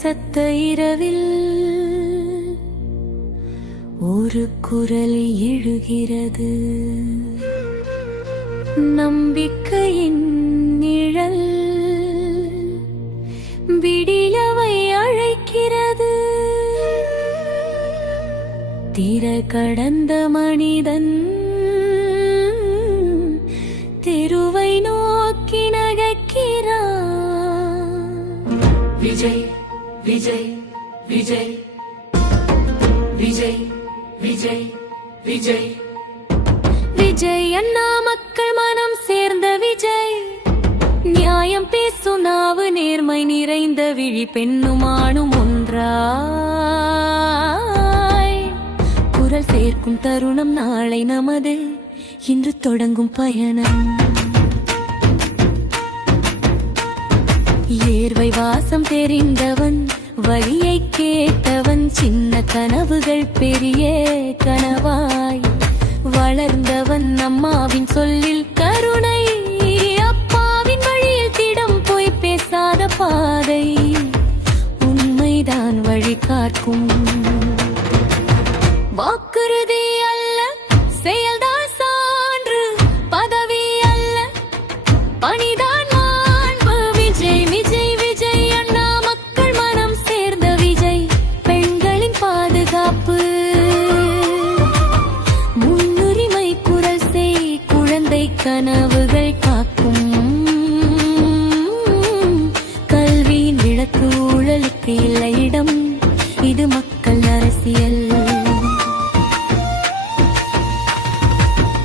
சத்த இரவில் ஒரு குரல் எழுகிறது, நம்பிக்கையின் நிழல் விடியவை அழைக்கிறது. திர கடந்த மனிதன் தெருவை நோக்கி நகைக்கிறான். விஜய் விஜய் விஜய் விஜய் விஜய் விஜய் விஜய் அண்ணா மக்கள் மனம் சேர்ந்த விஜய். நியாயம் பேசும் நாவு, நேர்மை நிறைந்த விழி, பெண்ணும் ஆணும் ஒன்றாய் குரல் சேர்க்கும் தருணம் நாளை நமது. இன்று தொடங்கும் பயணம். ஏர்வை வாசம் தெரிந்தவன், வழியை கேட்டவன், சின்ன கனவுகள் பெரிய கனவாய் வளர்ந்தவன். அம்மாவின் சொல்லில் கருணை, அப்பாவின் வழியில் திடம், போய் பேசாத பாதை, உண்மைதான் வழி காக்கும். வாக்குறுதி அல்ல செயல்தான் சான்று, பதவி அல்ல பணிதான் மாண்பு. விஜய் விஜய் விஜய் அண்ணா மக்கள் மனம் சேர்ந்த விஜய். பெண்களின் பாதுகாப்பு முன்னுரிமை, குரல் செய், குழந்தை கனவுகள் காக்கும். கல்வியின் விளக்கு ஊழலுக்கு இல்லை இடம், இது மக்கள் அரசியல்.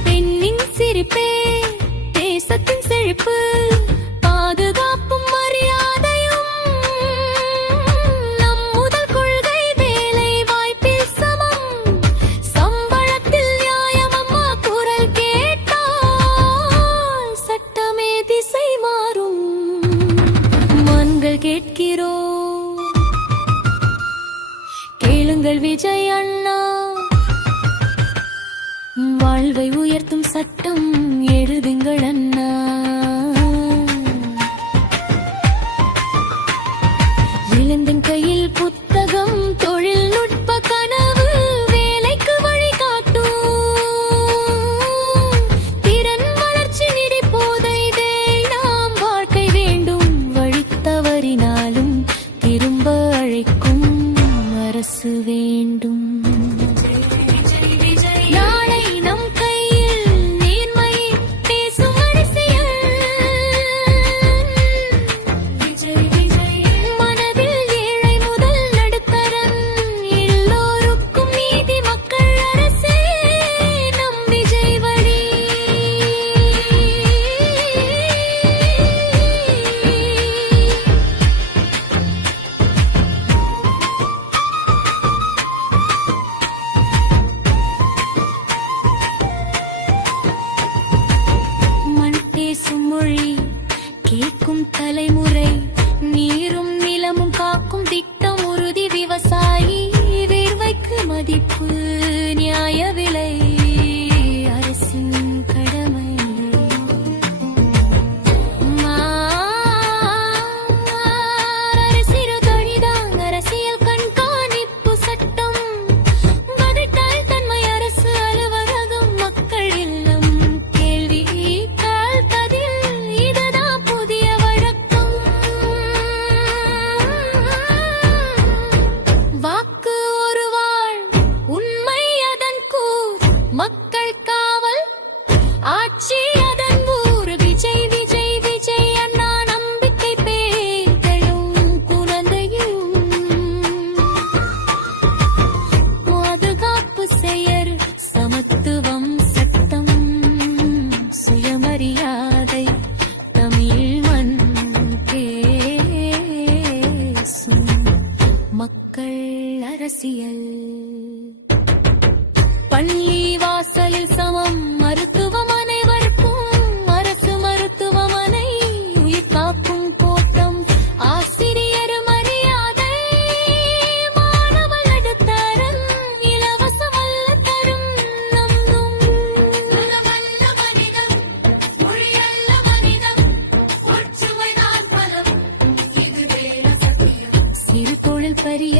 பெண்ணின் சிரிப்பே தேசத்தின் செழிப்பு, பாதுகாப்பும் மரியாதையும் நம் முதல் கொள்கை. வேலை வாய்ப்பில் சமம், சம்பளத்தில் நியாயம், அம்மா குரல் கேட்டால் சட்டமே திசை மாறும். மன்கள் கேட்கிறோம், கேளுங்கள் விஜய் அண்ணா. வாழ்வை உயர்த்தும் சட்டம் எழுதுங்கள் அண்ணா. இளைஞன் கையில் புத்தகம், தொழில்நுட்ப கனவு, வேலைக்கு வழிகாட்டும். திறன் வளர்ச்சி நிதி போதை நாம் வாழ்க்கை வேண்டும். வழி தவறினாலும் திரும்ப அழைக்கும் அரசு வேண்டும். நாளை நம் கையில் நேர்மை பேசும் அரசியல். மனதில் ஏழை முதல் நடுத்தரன், எல்லோருக்கும் நீதி, மக்கள் அரசே நம் விஜய் வழி. மண் பேசும் மொழி கேட்கும் தலைமுறை, நீரும் நிலமும் காக்கும் திட்டம் உறுதி. விவசாயி வேர்வைக்கு மதிப்பு, நியாய விலை அரசின் கடமை. அரசியல் தொழிதான் அரசியல் கண்காணிப்பு சட்டம், பதிட்டால் தன்மை அரசு அலுவலகம், மக்கள் இல்லம், கேள்வி பதில், இதுதான் புதிய வழக்கம். வாக்கு ஒரு வாழ், உண்மை அதன் கூர், மக்கள் காவல், ஆட்சி அதன் ஊர். விஜய் விஜய் விஜய் அண்ணா நம்பிக்கை பேர்களும் குழந்தையும் பாதுகாப்பு செயல், சமத்துவம், சட்டம், சுயமரியாதை, தமிழ் மண் பேசும் மக்கள் அரசியல். பள்ளி வாசல்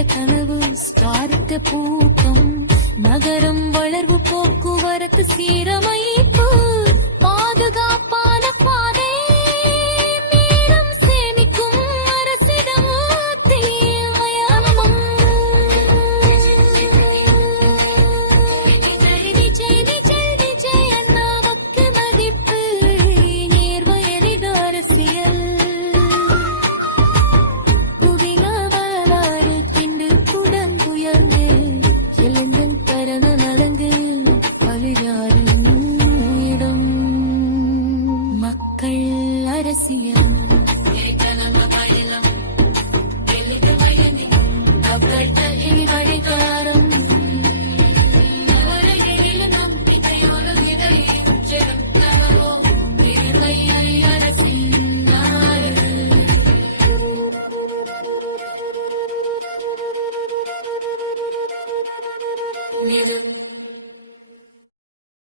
கனவு ஸ்டார்ட் பூக்கம் நகரம் வளர்வு போக்குவரத்து சீரமைப்பு பாதுகாப்பான பாதை நேரம் சேமிக்கும் அரசிடம் தேவையானமம். விஜய் விஜய் விஜய் அண்ணாவுக்கு மதிப்பு நேர்மையறிந்த அரசியல் புதியவராறு திண்டு குடங்குயர்ந்து எழுந்தன் பரன நலங்கு பழியாரும் இடம் மக்கள் அரசியல் வழிகாரம் அரசின்